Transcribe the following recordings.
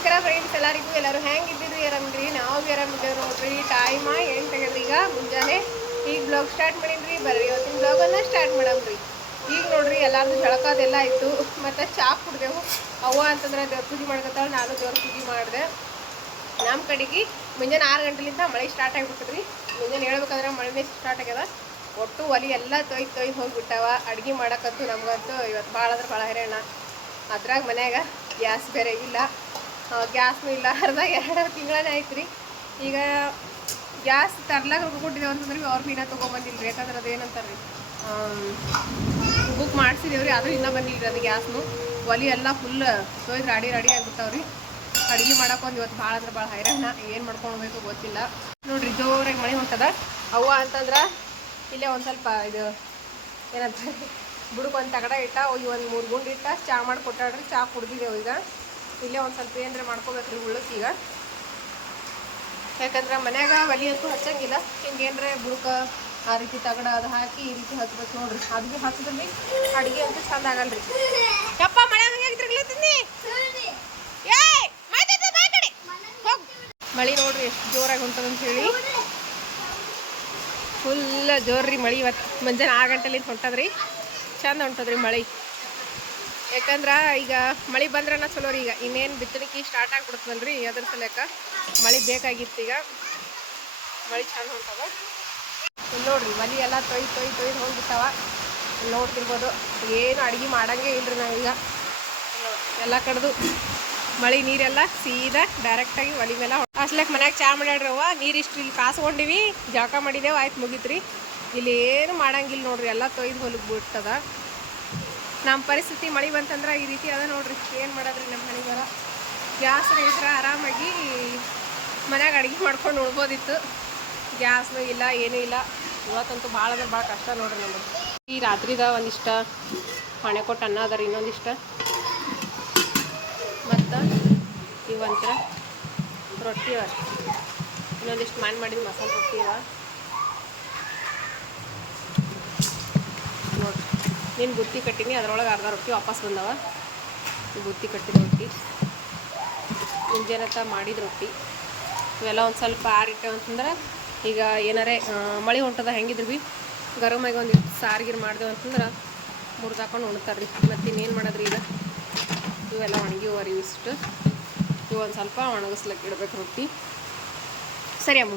ನಮಸ್ಕಾರ ಫ್ರೆಂಡ್ಸ್ ಎಲ್ಲರಿಗೂ. ಎಲ್ಲರೂ ಹೆಂಗಿದ್ದೀರಿ? ಆರಾಮಿದ್ರಿ? ನಾವು ಆರಾಮಿದ್ದೇವೆ ನೋಡ್ರಿ. ಟೈಮ್ 8 ಆಗ್ಯದ್ರಿ. ಈಗ ಮುಂಜಾನೆ ಈಗ ಬ್ಲಾಗ್ ಸ್ಟಾರ್ಟ್ ಮಾಡೀನಿ. ಬರ್ರಿ ಇವತ್ತಿನ ಬ್ಲಾಗನ್ನು ಸ್ಟಾರ್ಟ್ ಮಾಡಮ್ರಿ. ಈಗ ನೋಡ್ರಿ ಎಲ್ಲಾರ್ದು ಜಳಕದೆಲ್ಲ ಆಯಿತು. ಮತ್ತು ಚಾ ಕುಡ್ದೆವು. ಅವ್ವ ಅಂತಂದ್ರೆ ದೇವ್ರ ಪೂಜೆ ಮಾಡ್ಕೊತಾಳೆ, ನಾನು ದೇವ್ರ ಪೂಜೆ ಮಾಡಿದೆ. ನಮ್ಮ ಕಡೆಗೆ ಮುಂಜಾನೆ 6 ಗಂಟೆಲಿಂದ ಮಳೆ ಸ್ಟಾರ್ಟ್ ಆಗಿಬಿಟ್ಟಿದ್ರಿ. ಮುಂಜಾನೆ ಹೇಳ್ಬೇಕಂದ್ರೆ ಮಳೆನೇ ಸ್ಟಾರ್ಟ್ ಆಗ್ಯದ. ಒಟ್ಟು ಒಲಿ ಎಲ್ಲ ತೊಯ್ದು ಹೋಗಿಬಿಟ್ಟಾವ. ಅಡುಗೆ ಮಾಡೋಕ್ಕಂತೂ ನಮಗಂತೂ ಇವತ್ತು ಭಾಳ ಅಂದ್ರೆ ಭಾಳ ಹೈರಾಣ. ಅದ್ರಾಗ ಮನ್ಯಾಗ ಗ್ಯಾಸ್ ಬೇರೆ ಇಲ್ಲ, ಗ್ಯಾಸ್ನೂ ಇಲ್ಲ. ಅರ್ಧ 2 ತಿಂಗಳೇ ಆಯ್ತು ರೀ. ಈಗ ಗ್ಯಾಸ್ ತರ್ಲಾಗ ಕೊಟ್ಟಿದ್ದೇವೆ ಅಂತಂದ್ರೆ ಅವ್ರು ಇನ್ನೂ ತೊಗೊಂಬಂದಿಲ್ಲ ರೀ. ಯಾಕಂದ್ರೆ ಅದೇನಂತಾರೆ ರೀ, ಬುಕ್ ಮಾಡಿಸಿದೇವ್ರಿ, ರೀ, ಆದರೂ ಇನ್ನೂ ಬಂದಿಲ್ಲ ಅದು ಗ್ಯಾಸ್ನು. ಒಲಿ ಎಲ್ಲ ಫುಲ್ ತೊಯ್ದು ರೆಡಿ ಆಗಿಬಿಡ್ತಾವ್ರಿ. ಅಡುಗೆ ಮಾಡೋಕ್ಕೊಂದು ಇವತ್ತು ಭಾಳ ಅಂದ್ರೆ ಭಾಳ ಹೈರಾಣ. ಏನು ಮಾಡ್ಕೊಳ್ಬೇಕು ಗೊತ್ತಿಲ್ಲ ನೋಡ್ರಿ. ಜೋರಾಗಿ ಮಳೆ ಹೊಂಟದ. ಅವ್ವ ಅಂತಂದ್ರೆ ಇಲ್ಲೇ ಒಂದು ಸ್ವಲ್ಪ ಇದು ಏನಂತ ಬುಡಕ್ಕೆ ಒಂದು ತಗಡ ಇಟ್ಟ, ಹೋಗಿ ಒಂದು 3 ಗುಂಡು ಇಟ್ಟ ಚಾ ಮಾಡಿ ಕೊಟ್ಟಾಡ್ರಿ. ಚಾ ಕುಡ್ದಿದ್ದೇವೆ. ಈಗ ಇಲ್ಲೇ ಒಂದು ಸ್ವಲ್ಪ ಏನರ ಮಾಡ್ಕೋಬೇಕ್ರಿ ಉಳ್ಳಕ್ಕೆ ಈಗ. ಯಾಕಂದ್ರೆ ಮನ್ಯಾಗ ಒಲಿ ಅಂತೂ ಹಚ್ಚಂಗಿಲ್ಲ. ಹಿಂಗೇನ್ರೆ ಬುಡಕ್ಕೆ ಆ ರೀತಿ ತಗಡ ಅದು ಹಾಕಿ ಈ ರೀತಿ ಹಚ್ಬೇಕು ನೋಡ್ರಿ. ಅದು ಭೀ ಹಚ್ಚಿದ್ರಿ ಅಡುಗೆ ಅಂತೂ ಚಂದ ಆಗಲ್ರಿ. ಯಪ್ಪ ಮಳೆ ಹಂಗಿರ್ತಿರ್ಲತ್ತೀನಿ. ಮಳೆ ನೋಡ್ರಿ ಎಷ್ಟು ಜೋರಾಗಿ ಹೊಂಟದಂತ ಹೇಳಿ. ಫುಲ್ ಜೋರ್ರಿ ಮಳೆ. ಇವತ್ತು ಮುಂಜಾನೆ 6 ಗಂಟೆಲಿಂದ ಹೊಂಟದ್ರಿ. ಚಂದ ಹೊಂಟದ್ರಿ ಮಳೆ. ಯಾಕಂದ್ರೆ ಈಗ ಮಳೆ ಬಂದ್ರನ ಚಲೋ ರೀ. ಈಗ ಇನ್ನೇನು ಬಿತ್ತಣಿಕೆ ಸ್ಟಾರ್ಟ್ ಆಗಿಬಿಡ್ತದಲ್ರಿ, ಅದ್ರ ಸಲಕ ಮಳೆ ಬೇಕಾಗಿತ್ತು. ಈಗ ಮಳೆ ಚಂದ ಹೊಂಟದ. ಇಲ್ಲಿ ನೋಡ್ರಿ ಮಳೆ ಎಲ್ಲ ತೊಯ್ದು ಹೋಗ್ಬಿಟ್ಟಾವ. ಇಲ್ಲಿ ನೋಡ್ತಿರ್ಬೋದು. ಏನು ಅಡುಗೆ ಮಾಡಂಗೆ ಇಲ್ರಿ ನಾವೀಗ. ಎಲ್ಲ ಕಡ್ದು ಮಳೆ ನೀರೆಲ್ಲ ಸೀದಾ ಡೈರೆಕ್ಟಾಗಿ ಒಲಿ ಮೇಲೆ ಅಷ್ಟ್ಲಕ್ಕೆ ಮನ್ಯಾಗ ಚಾ ಮಾಡ್ಯಾಡ್ರವ್ವ. ನೀರು ಇಷ್ಟು ಇಲ್ಲಿ ಕಾಸ್ಕೊಂಡಿವಿ, ಜಳಕ ಮಾಡಿದೆವು, ಆಯ್ತು ಮುಗಿತ್ರಿ. ಇಲ್ಲಿ ಏನು ಮಾಡಂಗಿಲ್ಲ ನೋಡ್ರಿ. ಎಲ್ಲ ತೊಯ್ದು ಹೊಲಗ್ಬಿಟ್ಟದ. ನಮ್ಮ ಪರಿಸ್ಥಿತಿ ಮಳೆ ಬಂತಂದ್ರೆ ಈ ರೀತಿ ಅದ ನೋಡ್ರಿ. ಏನು ಮಾಡೋದ್ರಿ ನಮ್ಮ ಮನೆ ಬರ. ಗ್ಯಾಸ್ ಇದ್ರೆ ಆರಾಮಾಗಿ ಮನ್ಯಾಗ ಅಡುಗೆ ಮಾಡ್ಕೊಂಡು ಉಳ್ಬೋದಿತ್ತು. ಗ್ಯಾಸ್ನೂ ಇಲ್ಲ, ಏನೂ ಇಲ್ಲ. ಇವತ್ತಂತೂ ಭಾಳ ಅಂದ್ರೆ ಭಾಳ ಕಷ್ಟ ನೋಡ್ರಿ ನಮಗೆ. ಈ ರಾತ್ರಿದ ಒಂದಿಷ್ಟು ಹೊಣೆ ಕೊಟ್ಟು ಅನ್ನ ಅದ ರೀ, ಇನ್ನೊಂದಿಷ್ಟು. ಮತ್ತು ಇವಂತರ ರೊಟ್ಟಿ ಅವ, ಇನ್ನೊಂದಿಷ್ಟು ಮಾಡಿದ ಮಸಾಲೆ ರೊಟ್ಟಿ ಅವ ನೋಡ್ರಿ. ನೀನು ಬುತ್ತಿ ಕಟ್ಟೀನಿ, ಅದರೊಳಗೆ ಅರ್ಧ ರೊಟ್ಟಿ ವಾಪಸ್ ಬಂದವ. ಬುತ್ತಿ ಕಟ್ಟಿದ ರೊಟ್ಟಿ, ಮುಂಜಾನೆ ಮಾಡಿದ ರೊಟ್ಟಿ, ಇವೆಲ್ಲ ಒಂದು ಸ್ವಲ್ಪ ಆರಿಟ್ಟೆವು ಅಂತಂದ್ರೆ ಈಗ ಏನಾರೇ ಮಳೆ ಹೊಂಟದ ಹೆಂಗಿದ್ರು ಭೀ ಗರಮಾಗಿ ಒಂದಿಷ್ಟು ಸಾರಿಗಿರು ಮಾಡಿದೆವು ಅಂತಂದ್ರೆ ಮುರಿದಾಕೊಂಡು ಉಣ್ತಾರ್ರಿ. ಮತ್ತು ಇನ್ನೇನು ಮಾಡೋದ್ರಿ ಈಗ. ಇವೆಲ್ಲ ಒಣಗಿವರಿ ಇಷ್ಟು. ಇವು ಒಂದು ಸ್ವಲ್ಪ ಒಣಗಿಸ್ಲಕ್ಕೆ ಇಡ್ಬೇಕು ರೊಟ್ಟಿ. ಸರಿ ಅಮ್ಮ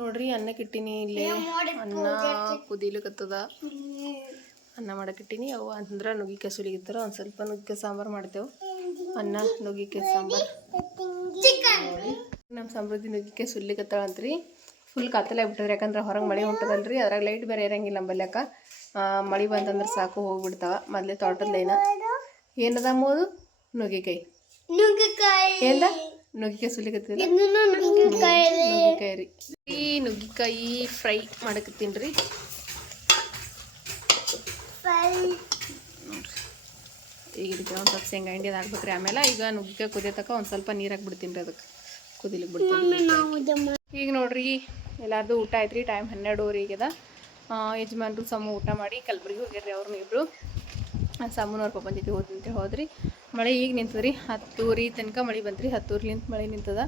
ನೋಡ್ರಿ. ಅನ್ನಕ್ಕೆ ಇಟ್ಟಿನಿ. ಇಲ್ಲೇ ಅನ್ನ ಕುದಿಲಿಕತ್ತದ. ಅನ್ನ ಮಾಡಕ್ಕಿಟ್ಟಿನಿ. ಅವು ಅಂದ್ರೆ ನುಗ್ಗಿಕಾಯಿ ಸುಲಿಗಿತ್ತಾರ. ಒಂದು ಸ್ವಲ್ಪ ನುಗ್ಗಿಕಾಯಿ ಸಾಂಬಾರು ಮಾಡ್ತೇವೆ. ಅನ್ನ ನುಗ್ಗಿಕಾಯಿ ಸಾಂಬಾರು. ನಮ್ಮ ಸಮೃದ್ಧಿ ನುಗ್ಗಿಕಾಯಿ ಸುಲಿಕತ್ತಾಳಂತ್ರಿ. ಫುಲ್ ಕತ್ತಲಾಗ್ಬಿಟ್ಟದ್ರಿ. ಯಾಕಂದ್ರೆ ಹೊರಗೆ ಮಳೆ ಹೊಂಟದಲ್ರಿ. ಅದ್ರಾಗ ಲೈಟ್ ಬೇರೆ ಇರಂಗಿಲ್ಲ ನಂಬಲ್ಯಾಕ. ಮಳೆ ಬಂತಂದ್ರೆ ಸಾಕು ಹೋಗ್ಬಿಡ್ತಾವ. ಮೊದಲೇ ತೋಟದಲ್ಲೇನ ಏನದ ಅಂಬೋದು ನುಗ್ಗಿಕಾಯಿ ಏನ ನುಗ್ಗಿಕಾಯಿ ಸುಲಿಕತ್ತಿಲ್ಲ. ನುಗ್ಗಿಕಾಯಿ ರೀ. ಈ ನುಗ್ಗಿಕಾಯಿ ಫ್ರೈ ಮಾಡಕತ್ತೀನಿ ರೀ. ಈಗ ಇದಕ್ಕೆ ಒಂದು ಸ್ವಲ್ಪ ಶೇಂಗಾ ಹಿಂಡಿ ಹಾಕ್ಬೇಕ್ರಿ. ಆಮೇಲೆ ಈಗ ನುಗ್ಗಿಕಾಯಿ ಕುದಿಯತಕ್ಕ ಒಂದು ಸ್ವಲ್ಪ ನೀರು ಹಾಕ್ಬಿಡ್ತೀನಿ ರೀ. ಅದಕ್ಕೆ ಕುದಿಲಿಕ್ಕೆ ಬಿಡ್ತೀನಿ. ಈಗ ನೋಡ್ರಿ ಎಲ್ಲಾರ್ದು ಊಟ ಆಯ್ತು ರೀ. ಟೈಮ್ 12 ಈಗದ. ಯಜಮಾನ್ರು ಸಮ ಊಟ ಮಾಡಿ ಕಲ್ಬುರ್ಗಿ ಹೋಗ್ಯಾರ್ರಿ. ಅವ್ರನ್ನ ಇಬ್ಬರು ಸಾಮೂನವ್ರ ಪಾಪನ ಜೊತೆ ಹೋದಂತೇಳಿ ಹೋದ್ರಿ. ಮಳೆ ಈಗ ನಿಂತದ್ರಿ. 10 ತನಕ ಮಳೆ ಬಂತ್ರಿ. 10 ಮಳೆ ನಿಂತದ.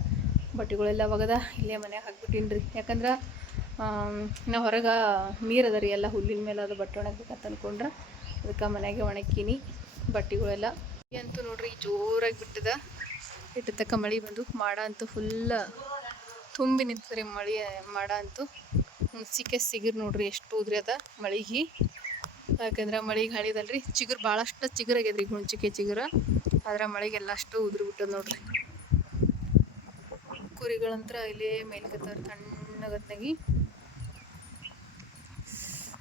ಬಟ್ಟೆಗಳೆಲ್ಲ ಒಗದ ಇಲ್ಲೇ ಮನ್ಯಾಗ ಹಾಕ್ಬಿಟ್ಟಿನಿ ರೀ. ಯಾಕಂದ್ರೆ ನಾವು ಹೊರಗೆ ನೀರು ಅದ ರೀ. ಎಲ್ಲ ಹುಲ್ಲಿನ ಮೇಲೆ ಅದು ಬಟ್ಟೆ ಒಣಗ್ಬೇಕಂತ ಅಂದ್ಕೊಂಡ್ರೆ ಅದಕ್ಕೆ ಮನೆಯಾಗೆ ಒಣಕ್ಕೀನಿ ಬಟ್ಟೆಗಳೆಲ್ಲ. ಅಂತೂ ನೋಡ್ರಿ ಜೋರಾಗಿ ಬಿಟ್ಟದ. ಇಟ್ಟು ತಕ್ಕ ಮಳೆ ಬಂದು ಮಾಡ ಅಂತೂ ಫುಲ್ ತುಂಬಿ ನಿಂತದ್ರಿ. ಮಳೆ ಮಾಡ ಅಂತೂ ಹುಣ್ಸಿಕೆ ಸಿಗಿರು ನೋಡ್ರಿ ಎಷ್ಟು ಉದ್ರಿ ಅದ ಮಳೆಗೆ. ಯಾಕಂದ್ರೆ ಮಳೆಗೆ ಹಳಿದಲ್ರಿ. ಚಿಗುರು ಭಾಳಷ್ಟು ಚಿಗುರಾಗ್ಯದ್ರಿ. ಹುಣ್ಚಿಕೆ ಚಿಗುರು. ಆದ್ರೆ ಮಳೆಗೆಲ್ಲ ಅಷ್ಟು ಉದುರಿ ಬಿಟ್ಟದ ನೋಡ್ರಿ. ಕುರಿಗಳಂತ್ರ ಇಲ್ಲೇ ಮೇಲ್ಕತ್ತಾರ ತಣ್ಣಗತ್ನಾಗಿ.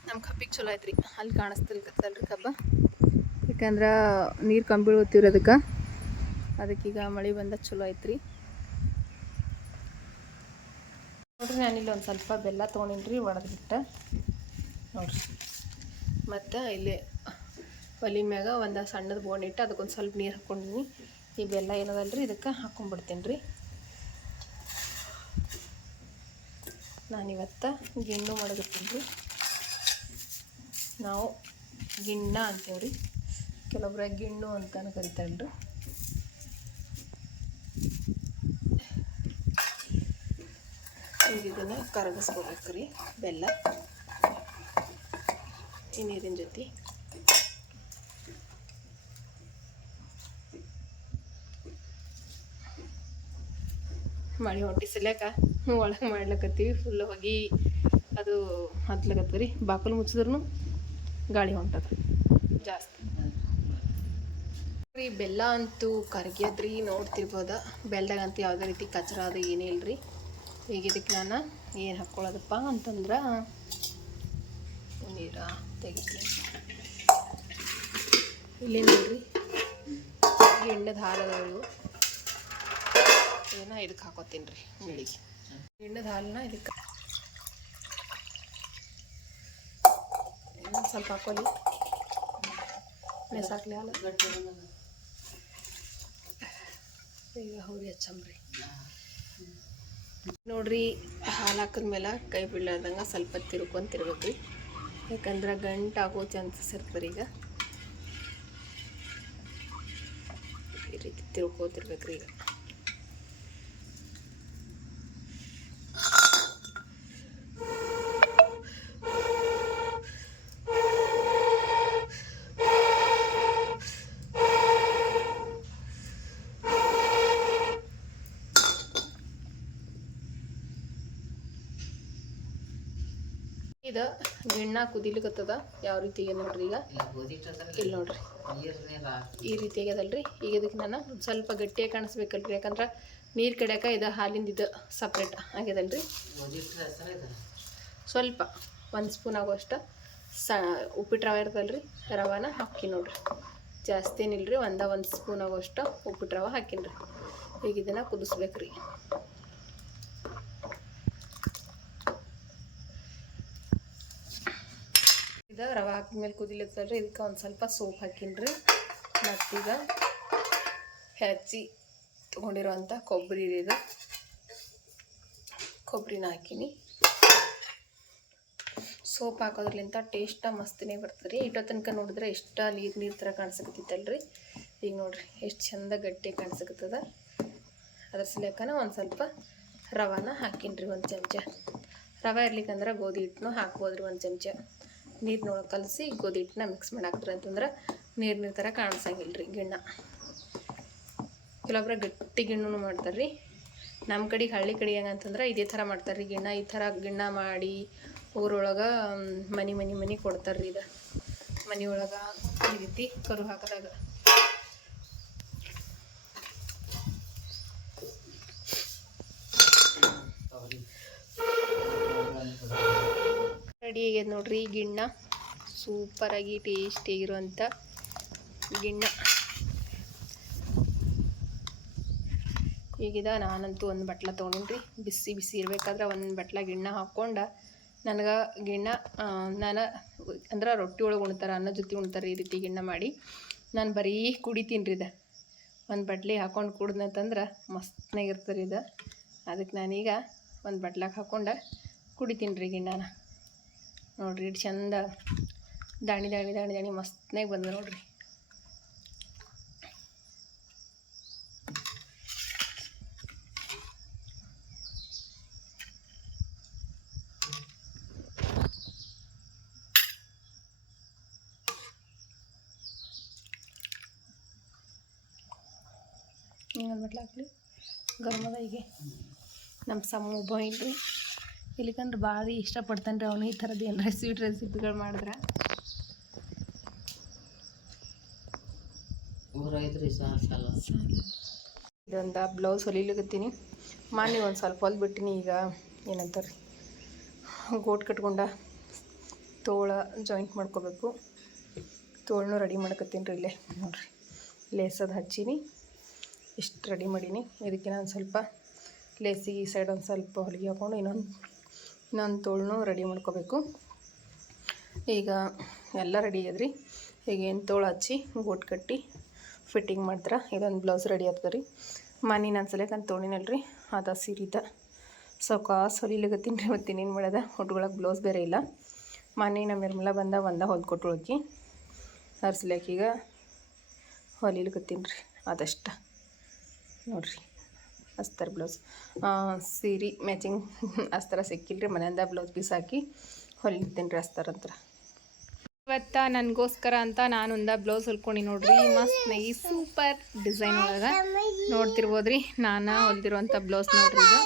ನಮ್ಮ ಕಬ್ಬಿಗೆ ಚಲೋ ಆಯ್ತು ರೀ. ಅಲ್ಲಿ ಕಾಣಿಸ್ತಿಲ್ಕತ್ತಲ್ರಿ ಕಬ್ಬ. ಯಾಕಂದ್ರೆ ನೀರು ಕಮ್ಮಿ ಬೀಳ್ತೀವ್ರಿ ಅದಕ್ಕೀಗ ಮಳೆ ಬಂದ ಚಲೋ ಆಯ್ತು ರೀ. ನೋಡ್ರಿ ನಾನಿಲ್ಲಿ ಒಂದು ಸ್ವಲ್ಪ ಬೆಲ್ಲ ತೊಗೊಂಡಿನಿ ರೀ, ಒಡೆದ್ಬಿಟ್ಟು ನೋಡ್ರಿ. ಮತ್ತು ಇಲ್ಲಿ ಒಲಿ ಮ್ಯಾಗ ಒಂದು ಸಣ್ಣದ ಬೋಣ್ ಇಟ್ಟು ಅದಕ್ಕೊಂದು ಸ್ವಲ್ಪ ನೀರು ಹಾಕ್ಕೊಂಡಿನಿ. ಈ ಬೆಲ್ಲ ಏನದಲ್ರಿ ಇದಕ್ಕೆ ಹಾಕ್ಕೊಂಡ್ಬಿಡ್ತೀನಿ ರೀ. ನಾನಿವತ್ತು ಗಿಣ್ಣು ಮಾಡಕತ್ತೀನಿ ರೀ. ನಾವು ಗಿಣ್ಣ ಅಂತೇವ್ರಿ. ಕೆಲವೊಬ್ಬರ ಗಿಣ್ಣು ಅಂತಾನು ಕರಿತಾಳ್ರಿ. ಈಗ ಇದನ್ನು ಕರಗಿಸ್ಕೋಬೇಕು ರೀ ಬೆಲ್ಲ ಈ ನೀರಿನ ಜೊತೆ. ಮಳೆ ಹೊಂಟಿಸಲ್ಯಾಕ ಒಳಗೆ ಮಾಡ್ಲಕತ್ತೀವಿ. ಫುಲ್ ಹೋಗಿ ಅದು ಹತ್ಲಕತ್ತದ ರೀ. ಬಾಕಲು ಮುಚ್ಚಿದ್ರೂ ಗಾಳಿ ಹೊಂಟದ ಜಾಸ್ತಿ ರೀ. ಬೆಲ್ಲ ಅಂತೂ ಕರಗ್ಯದ್ರಿ, ನೋಡ್ತಿರ್ಬೋದ. ಬೆಲ್ಲದಾಗಂತೂ ಯಾವುದೇ ರೀತಿ ಕಚರ ಅದು ಏನೇ ಇಲ್ರಿ. ಈಗ ಇದಕ್ಕೆ ನಾನು ಏನು ಹಾಕ್ಕೊಳ್ಳೋದಪ್ಪ ಅಂತಂದ್ರೆ ನೀರ ತೆಗಿತೀನಿ. ಇಲ್ಲಿ ನೋಡ್ರಿ ಗಿಣ್ಣದ ಹಾಲದವು ಇದನ್ನ ಇದಕ್ಕೆ ಹಾಕೋತೀನಿ ರೀ. ಬೆಳಿಗ್ಗೆ ಗಿಣ್ಣದ ಹಾಲನ್ನ ಇದಕ್ಕೆ ಇನ್ನೊಂದು ಸ್ವಲ್ಪ ಹಾಕೊಳ್ಳಿ. ಮೆಸಾಕ್ಲಿ ಹಾಲು ಈಗ ಹುರಿ ಹಚ್ಚಂಬ್ರಿ. ನೋಡ್ರಿ ಹಾಲು ಹಾಕಿದ್ಮೇಲೆ ಕೈ ಬೀಳಾರ್ದಂಗೆ ಸ್ವಲ್ಪ ತಿರ್ಕೊಂತಿರ್ಬೇಕು ರೀ. ಯಾಕಂದ್ರೆ ಗಂಟು ಆಗೋ ಚಾನ್ಸಸ್ ಇರ್ತದೆ. ಈಗ ಈ ರೀತಿ ತಿರ್ಕೋತಿರ್ಬೇಕು ರೀ. ಈಗ ಇದು ಗಿಣ್ಣ ಕುದಿಲಿಕತ್ತದ. ಯಾವ ರೀತಿ ನೋಡ್ರಿ. ಈಗ ಇಲ್ಲಿ ನೋಡ್ರಿ ಈ ರೀತಿ ಆಗ್ಯದಲ್ರಿ. ಈಗ ಇದಕ್ಕೆ ನಾನು ಸ್ವಲ್ಪ ಗಟ್ಟಿಯಾಗಿ ಕಾಣಿಸ್ಬೇಕಲ್ರಿ. ಯಾಕಂದ್ರೆ ನೀರು ಕಡ್ಯಾಕ ಇದು ಹಾಲಿಂದ ಇದು ಸಪ್ರೇಟ್ ಆಗ್ಯದಲ್ರಿ. ಸ್ವಲ್ಪ 1 ಸ್ಪೂನ್ ಆಗುವಷ್ಟು ಉಪ್ಪಿಟ್ಟು ರವೆ ಇರ್ತದಲ್ರಿ, ರವಾನ ಹಾಕಿ ನೋಡ್ರಿ. ಜಾಸ್ತಿ ಏನಿಲ್ರಿ, 1 ಸ್ಪೂನ್ ಆಗುವಷ್ಟು ಉಪ್ಪಿಟ್ಟು ರವೆ ಹಾಕಿನ್ರಿ. ಈಗ ಇದನ್ನು ಕುದಿಸ್ಬೇಕ್ರಿ. ಇದು ರವೆ ಹಾಕಿದ್ಮೇಲೆ ಕುದಿಲಿತ್ತಲ್ರಿ. ಇದಕ್ಕೆ ಒಂದು ಸ್ವಲ್ಪ ಸೋಪ್ ಹಾಕಿನ್ರಿ. ಮತ್ತೀಗ ಹೆಚ್ಚಿ ತೊಗೊಂಡಿರೋಂಥ ಕೊಬ್ಬರಿ ಇದು ಕೊಬ್ಬರಿನ ಹಾಕಿನಿ. ಸೋಪ್ ಹಾಕೋದ್ರಲಿಂತ ಟೇಸ್ಟ ಮಸ್ತಿನೇ ಬರ್ತದೆ ರೀ. ಇಟ್ಟೋ ತನಕ ನೋಡಿದ್ರೆ ಎಷ್ಟು ನೀರು ಥರ ಕಾಣಿಸಕತ್ತಿತ್ತಲ್ರಿ. ಈಗ ನೋಡ್ರಿ ಎಷ್ಟು ಚಂದ ಗಟ್ಟಿ ಕಾಣಿಸಕತ್ತದ. ಅದ್ರ ಸಲಕನ ಒಂದು ಸ್ವಲ್ಪ ರವಾನ ಹಾಕಿನ್ರಿ. 1 ಚಮಚ ರವೆ ಇರ್ಲಿಕ್ಕಂದ್ರೆ ಗೋಧಿ ಹಿಟ್ಟನ್ನು ಹಾಕ್ಬೋದ್ರಿ. 1 ಚಮಚ ನೀರಿನೊಳಗೆ ಕಲಸಿ ಗೋಧಿ ಹಿಟ್ಟನ್ನ ಮಿಕ್ಸ್ ಮಾಡಿ ಹಾಕ್ತಾರೆ ಅಂತಂದ್ರೆ ನೀರಿನ ಥರ ಕಾಣಿಸಂಗಿಲ್ರಿ ಗಿಣ್ಣ. ಕೆಲವೊಬ್ಬರು ಗಟ್ಟಿ ಗಿಣ್ಣು ಮಾಡ್ತಾರೆ ರೀ. ನಮ್ಮ ಕಡೆಗೆ ಹಳ್ಳಿ ಕಡೆ ಹೆಂಗಂತಂದ್ರೆ ಇದೇ ಥರ ಮಾಡ್ತಾರೆ ರೀ ಗಿಣ್ಣ. ಈ ಥರ ಗಿಣ್ಣ ಮಾಡಿ ಊರೊಳಗೆ ಮನೆ ಕೊಡ್ತಾರೆ ರೀ. ಇದು ಮನೆ ಒಳಗೆ ಈ ರೀತಿ ಕರು ಹಾಕಿದಾಗ ರೆಡಿ ಆಗ್ಯದ ನೋಡ್ರಿ. ಗಿಣ್ಣ ಸೂಪರಾಗಿ ಟೇಸ್ಟಿಯಾಗಿರುವಂಥ ಗಿಣ್ಣ. ಈಗಿದ ನಾನಂತೂ 1 ಬಟ್ಲ ತೊಗೊಂಡಿನಿ. ಬಿಸಿ ಇರಬೇಕಾದ್ರೆ 1 ಬಟ್ಲ ಗಿಣ್ಣ ಹಾಕ್ಕೊಂಡು ನನಗೆ ಗಿಣ್ಣ ನಾನು ಅಂದ್ರೆ ರೊಟ್ಟಿ ಒಳಗೆ ಉಣ್ತಾರೆ, ಅನ್ನ ಜೊತೆ ಉಣ್ತಾರೆ ಈ ರೀತಿ ಗಿಣ್ಣ ಮಾಡಿ. ನಾನು ಬರೀ ಕುಡಿತೀನಿ ರೀ. ಇದು 1 ಬಟ್ಲಿಗೆ ಹಾಕ್ಕೊಂಡು ಕುಡ್ದಂತಂದ್ರೆ ಮಸ್ತ್ನಾಗಿರ್ತದೆ ಇದು. ಅದಕ್ಕೆ ನಾನೀಗ 1 ಬಟ್ಲಾಗೆ ಹಾಕ್ಕೊಂಡು ಕುಡಿತೀನಿ ರೀ ಗಿಣ್ಣನ. ನೋಡ್ರಿ ಇಟ್ಟು ಚಂದ ದಾಣಿ ಮಸ್ತ್ನಾಗ ಬಂದು ನೋಡ್ರಿ. ಇನ್ನೊಂದು ಬಟ್ಲು ಹಾಕ್ಲಿ. ಗರ್ಮದ ಹೀಗೆ ನಮ್ಮ ಸಮ್ಮ ಒಬ್ಬ ಇಲ್ರಿ ಇಲ್ಲಿಕಂದ್ರೆ ಭಾಳ ಇಷ್ಟಪಡ್ತಾನೆ ರೀ. ಅವನು ಈ ಥರದ್ದು ಏನಾರ ಸ್ವೀಟ್ ರೆಸಿಪಿಗಳು ಮಾಡಿದ್ರೆ ಇದೊಂದು ಬ್ಲೌಸ್ ಹೊಲಿಲಿಕತ್ತೀನಿ. ಮಾನಿ ಒಂದು ಸ್ವಲ್ಪ ಹೊಲ್ಬಿಟ್ಟಿನಿ. ಈಗ ಏನಂತಾರೆ ಗೋಟ್ ಕಟ್ಕೊಂಡ ತೋಳ ಜಾಯಿಂಟ್ ಮಾಡ್ಕೋಬೇಕು. ತೋಳನ್ನೂ ರೆಡಿ ಮಾಡ್ಕೊತೀನಿ ರೀ. ಇಲ್ಲೇ ನೋಡಿರಿ ಲೇಸದು ಹಚ್ಚೀನಿ. ಇಷ್ಟು ರೆಡಿ ಮಾಡೀನಿ. ಇದಕ್ಕೆ ನಾನು ಸ್ವಲ್ಪ ಲೇಸಿಗೆ ಈ ಸೈಡ್ ಒಂದು ಸ್ವಲ್ಪ ಹೊಲಿಗೆ ಹಾಕ್ಕೊಂಡು ಇನ್ನೊಂದು ತೋಳನ್ನೂ ರೆಡಿ ಮಾಡ್ಕೋಬೇಕು. ಈಗ ಎಲ್ಲ ರೆಡಿ ಆಗ್ಯದ್ರಿ. ಈಗ ಏನು ತೋಳು ಹಚ್ಚಿ ಗೋಟ್ ಕಟ್ಟಿ ಫಿಟ್ಟಿಂಗ್ ಮಾಡ್ತಾರೆ. ಇದೊಂದು ಬ್ಲೌಸ್ ರೆಡಿ ಆಗ್ತದೆ ರೀ. ಮನೆ ನಾನು ಸಲಿಯಕಂತ ತೊಗೊಂಡಿನಲ್ರಿ ಅದು ಸೀರಿದ ಸೊಕಾಸ್ ಹೊಲಿಲಿಕತ್ತೀನಿ ರೀ. ಮತ್ತು ಇನ್ನೇನು ಮಾಡೋದ, ಹುಡುಗಳಿಗೆ ಬ್ಲೌಸ್ ಬೇರೆ ಇಲ್ಲ. ಮನೆ ನಮ್ಮ ನಿರ್ಮಲ ಬಂದ ಹೊಲ್ಕೊಟ್ಳಕಿ ಅರ್ಸ್ಲಿಕ್ಕೆ ಈಗ ಹೊಲಿಲಿಕತ್ತೀನಿ ರೀ. ಅದಷ್ಟು ನೋಡಿರಿ ಅಸ್ತರ ಬ್ಲೌಸ್ ಸೀರೆ ಮ್ಯಾಚಿಂಗ್ ಅಸ್ತರ ಸಿಕ್ಕಿಲ್ರಿ ಮನೆಯಿಂದ ಬ್ಲೌಸ್ ಪೀಸ್ ಹಾಕಿ ಹೊಲಿತೀನಿ ರೀ ಅಸ್ತರ ಅಂತ. ಇವತ್ತು ನನಗೋಸ್ಕರ ಅಂತ ನಾನೊಂದು ಬ್ಲೌಸ್ ಹೊಲ್ಕೊಂಡು ನೋಡ್ರಿ ಮಸ್ತ್ ನೈ ಸೂಪರ್ ಡಿಸೈನ್ ಒಳಗೆ ನೋಡ್ತಿರ್ಬೋದು ರೀ. ನಾನು ಹೊಲ್ದಿರುವಂಥ ಬ್ಲೌಸ್ ನೋಡ್ರಿ ಇದು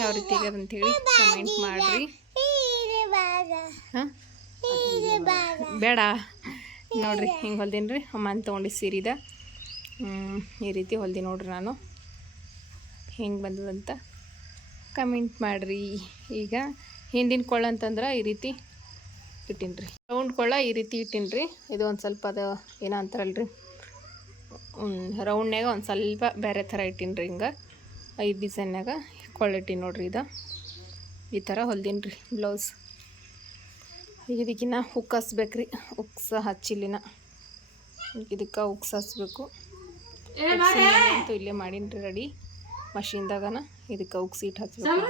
ಯಾವ ರೀತಿ ಆಗ್ಯದ ಅಂತೇಳಿ ಕಮೆಂಟ್ ಮಾಡಿರಿ. ಹಾಂ ಬೇಡ ನೋಡ್ರಿ ಹಿಂಗೆ ಹೊಲ್ದೀನಿ ರೀ. ಅಮ್ಮನ ತೊಗೊಂಡು ಸೀರಿದ ಈ ರೀತಿ ಹೊಲ್ದಿ ನೋಡ್ರಿ. ನಾನು ಹೆಂಗೆ ಬಂದದಂತ ಕಮೆಂಟ್ ಮಾಡಿರಿ. ಈಗ ಹಿಂದಿನ ಕೊಳ್ಳ ಅಂತಂದ್ರೆ ಈ ರೀತಿ ಇಟ್ಟೀನಿ ರೀ. ರೌಂಡ್ ಕೊಳ್ಳ ಈ ರೀತಿ ಇಟ್ಟೀನಿ ರೀ. ಇದು ಒಂದು ಸ್ವಲ್ಪ ಅದು ಏನೋ ಅಂತಾರಲ್ರಿ ರೌಂಡ್ನಾಗ ಒಂದು ಸ್ವಲ್ಪ ಬೇರೆ ಥರ ಇಟ್ಟೀನಿ ರೀ. ಹಿಂಗೆ 5 ಡಿಸೈನ್ನಾಗ ಕೊಳ್ಳಿಟ್ಟೀನಿ ನೋಡ್ರಿ. ಇದು ಈ ಥರ ಹೊಲ್ದೀನಿ ರೀ ಬ್ಲೌಸ್. ಇದಕ್ಕಿನ್ನ ಹುಕ್ ಹಚ್ಬೇಕು ರೀ. ಉಕ್ಸ ಹಚ್ಚಿಲ್ಲಿನ ಇದಕ್ಕೆ ಉಕ್ಸ್ ಹಚ್ಬೇಕು. ಅಂತೂ ಇಲ್ಲೇ ಮಾಡೀನಿ ರೀ ರೆಡಿ ಮಷಿನ್ದಾಗನ. ಇದಕ್ಕೆ ಉಕ್ಸ್ ಇಟ್ಟು ಹಚ್ಬೇಕು.